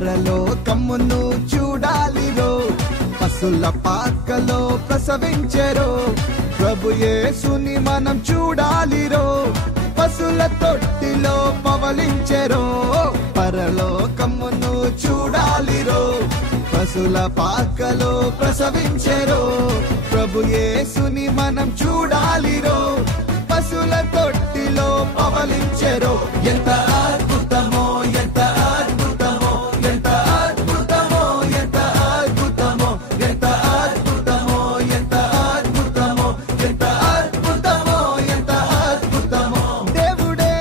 పరలోకమును చూడాలిరో, పశుల పాకలో ప్రసవించెరో. ప్రభు యేసుని మనం చూడాలిరో, పశుల తొట్టిలో పవలించెరో. పరలోకమును చూడాలిరో, పశుల పాకలో ప్రసవించెరో. ప్రభు యేసుని మనం చూడాలిరో, పశుల తొట్టిలో పవలించెరో. ఎంత అద్భుతమో, ఎంత అద్భుతమో, ఎంత అద్భుతమో, ఎంత అద్భుతమో, ఎంత అద్భుతమో, ఎంత అద్భుతమో, ఎంత అద్భుతమో, ఎంత అద్భుతమో. దేవుడే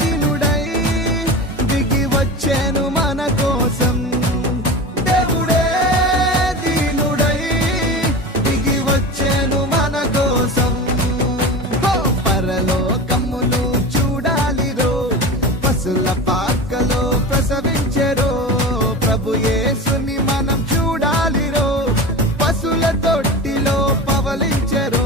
దీనుడై దిగి వచ్చెను మన కోసం. దేవుడే దీనుడై దిగి వచ్చెను మన కోసం. పరలోకమును చూడాలిరో, పశుల పాకలో ప్రసవించెరో. ప్రభు యేసుని మనం చూడాలిరో, పశుల తొట్టిలో పవలించెరో.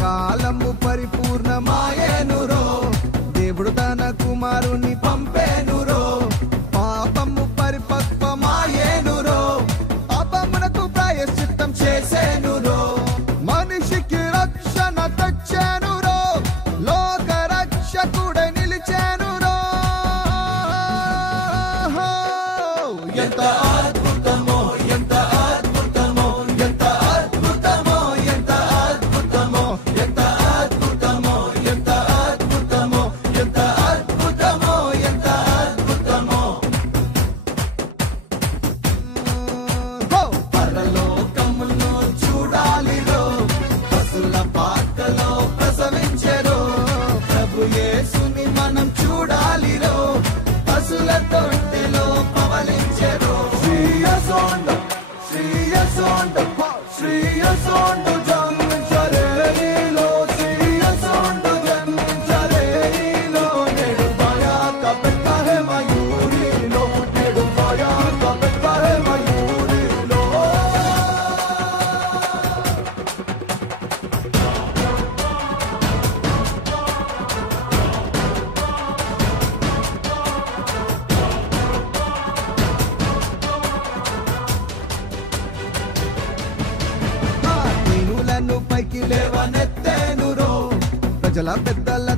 కాలము పరిపూర్ణమాయేనురో, దేవుడు తన కుమారుని పంపేనురో. పాపము పరిపక్వమాయేనురో, పాపమునకు ప్రాయశ్చిత్తం చేసేనురో. మనిషికి రక్షణ తెచ్చేనురో, లోక రక్షకుడై నిలిచేనురో. ఎంత అద్భుతమో, ఎంత అద్భుతమో, ఎంత అద్భుతమో, ఎంత అద్భుతమో, ఎంత అద్భుతమో, ఎంత అద్భుతమో, ఎంత అద్భుతమో, ఎంత అద్భుతమో. పరలోకమును చూడాలిరో, పశుల పాకలో ప్రసవించెరో. ప్రభు యేసుని మనం చూడాలిరో, పశుల తొట్టిలో పవలించెరో. శ్రీయసోండు శ్రీయసోండు శ్రీయసోండు జన్మించరేలో, శ్రీయసోండు జన్మించరేలో. నేడు భయాక పెట్టే మయూరిలో, నేడు భయాక పెట్టే మయూరిలో. దీనులను పైకి లేవనెత్తేనురో, ప్రజల పెద్దల